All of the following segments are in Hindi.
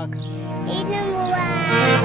आख ईद मुबारक।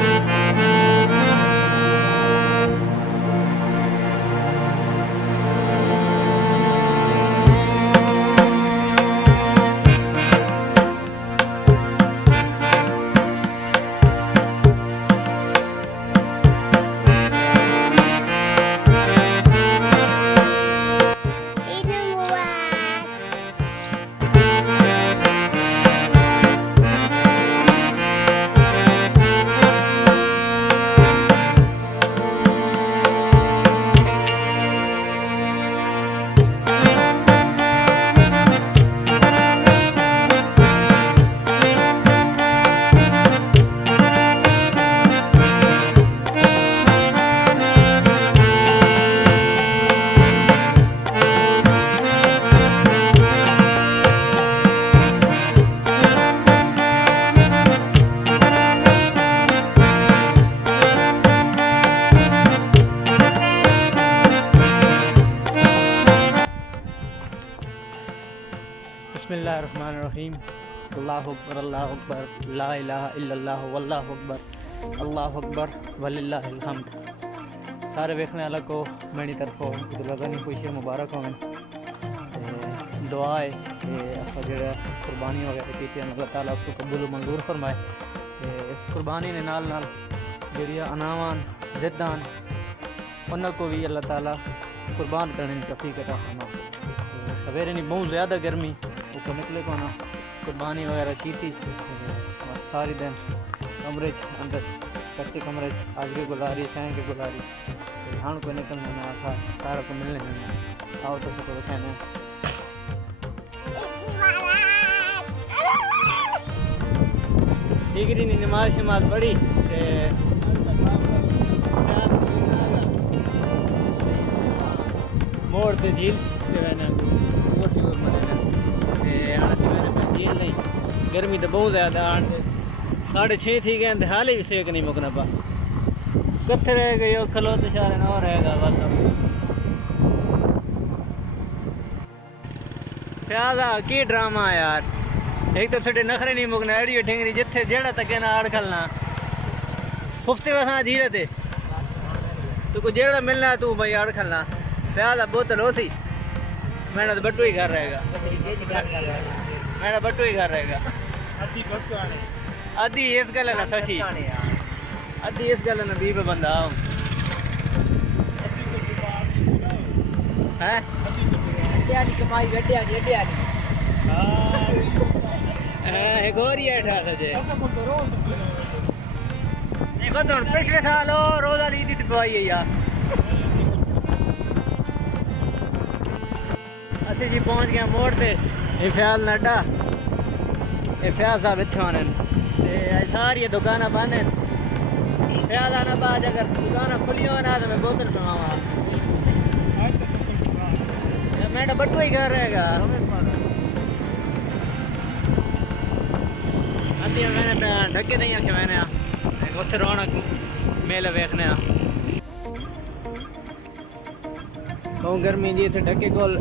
बिस्मिल्लाहिर्रहमानिर्रहीम। अल्लाहु अकबर ला इलाहा इल्लल्लाह वल्लाहु अकबर अल्लाहु अकबर वलिल्लाहिल हम्द। सारे वेखने वालों को मेरी तरफों ईद-उल-अज़हा खुशी मुबारक हो। दुआ है कि असा जो कुर्बानी वगैरह की थी अल्लाह ताला उसको कबूल मंजूर फरमाए। इस कुर्बानी ने नाल नाल जड़िया अनावान जिद्दान उन्होंने को भी अल्लाह ताला कुर्बान करने की तौफीक अता फरमाए। सवेरे नहीं बहुत ज़्यादा गर्मी ऊपर निकले को ना कुर्बानी वगैरह की थी। सारी दिन कमरे अंदर कच्चे कमरे आज भी गुजारी शहर के गुजारी हाँ को निकलने में आखा सारा को मिलने में आओ तो थोड़ा कहना डिग्री ने नमाज शमाज पढ़ी मोड़ ते झील झील नहीं गर्मी तो बहुत ज़्यादा 6:30 थी गए हाल ही सेक नहीं मुकना पा कत्थे रह गए खलो तो शारे ना रहेगा बस। प्याजा की ड्रामा यार एक तो छे नखरे नहीं मुकना एड़ी ठेंगरी जिथे जेड़ा तक ना आड़ खलना फुफ्ते वसा धीरे थे तू को जेड़ा मिलना तू भाई आड़ खलना प्याजा बोतल हो सी मैंने तो बट्टू ही घर रहेगा मेरा बट्टू ही घर रहेगा आधी इस गल है ना सखी आधी इस गल है ना बीबे बंदा है कमाई गड्डिया एक और ही ऐठा सजे पिछले साल रोजा ईद दी पवाई है यार असि जी पहुंच गया मोड़ ते ख्याल नड्डा ख्याल साहब इत्थे होने सारी दुकान बंद हैं। ख्याल आना बाद अगर दुकान खुली हो ना तो मैं बोतल सुनावा मेरा बट्टू ही घर रहेगा अभी मैंने ढके नहीं आखे मैंने उत्थे रौनक मेले वेखने कहूँ गर्मी जी इतने ढके कोल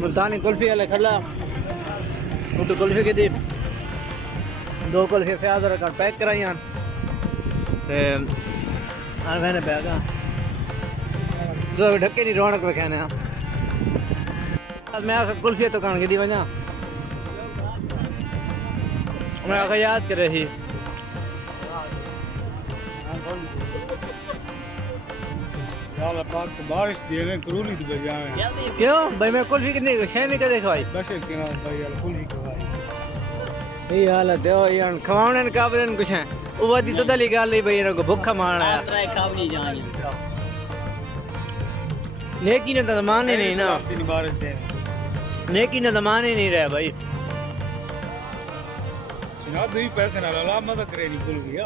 मुल्तानी कुल्फी वाले खला तो कुल्फी की थी 2 कुल्फी फ्याज और पैक कराई मैंने पैगा जो ढके नहीं रौनक पे कहने मैं आखा कुल्फी तो कान की वजह मैं आखा याद कर रही बारिश दिए करूली तो बजाए क्यों भाई मैं कुल्फी कितनी शह नहीं कर भाई बस एक दिन भाई यार कुली खवाई ये हालत है यार खवाने ने काबिल कुछ है वो वादी तो दली गाल नहीं भाई इनको भूखा मारना है लेकिन तो जमाने नहीं ना बारिश दे लेकिन तो जमाने नहीं रहा भाई ना दो ही पैसे ना ला मदद करे नहीं कुल गया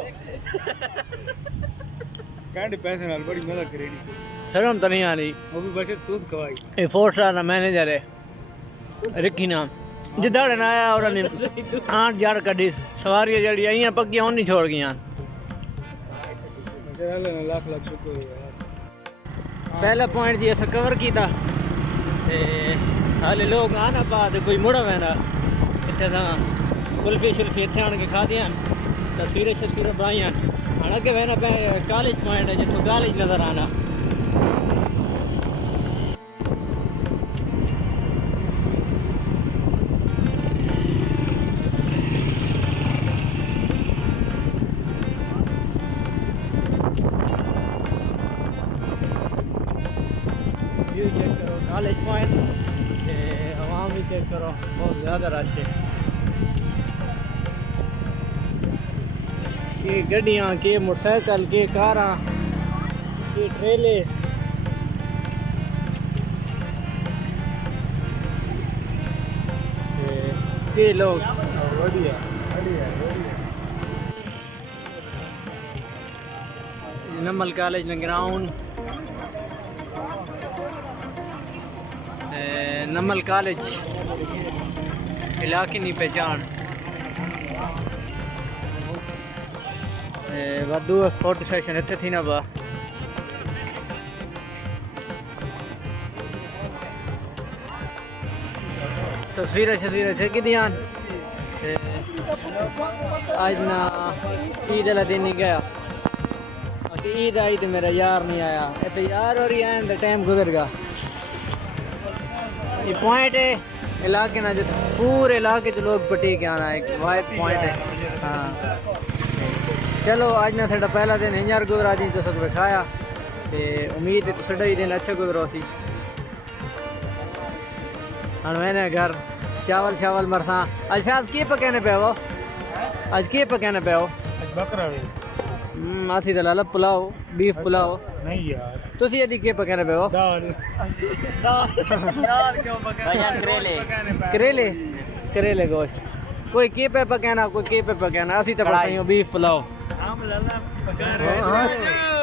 कैंडी पैसे नाल बड़ी मदद करे नहीं शर्म तो नहीं आ रही वो भी बचे तू खवाई ये 4 स्टार का मैनेजर है रिक्की नाम जिधर ना आया और 8 जार कड़ी सवारी जड़ी आई पक्की नहीं छोड़ गई लाख लाख शुक्र यार पहला पॉइंट जी असा कवर किया हाले लोग आना पा कोई मुड़ा वैना इतने कुल्फी शुल्फी इतने आन के खा दियां तस्वीरें शस्वीरें बनाइयां हाँ अगे वहना पे कॉलेज पॉइंट है जितों कॉलेज नज़र आना व्यू चेक करो कॉलेज पॉइंट हवा भी चेक करो बहुत ज़्यादा रश है के गड्डियाँ के मोटरसाइकिल के कारां के ट्रेले के लोग बढ़िया नमल कॉलेज ग्राउंड नमल कॉलेज इलाके की पहचान वादू फोटो सेशन इतने थी ना बा तस्वीरें शस्वीरें थे कि आज ना ईद वाला दिन नहीं गया ईद आई तो मेरा यार नहीं आया ये तो यार और ही आए टाइम गुजर गया ये पॉइंट है इलाके ना जो पूरे इलाके जो लोग पटी के आना एक वाइस पॉइंट है हाँ चलो आज ना साडा पहला दिन यार गुजरा जी तो सब खाया तो उम्मीद है तो साडा ही दिन अच्छा गुजरो सी हाँ मैंने घर चावल शावल मरसा आज फैज की पकाने पे हो आज की पकाने पे हो बकरा आसी तो लाला पुलाव बीफ पुलाव नहीं यार तुसी यदि के पकाने पे हो दाल दाल क्यों पकाने करेले करेले करेले गोश्त कोई के पे पकाना कोई के पे पकाना आसी तो बीफ पुलाव हम लाला पका रहे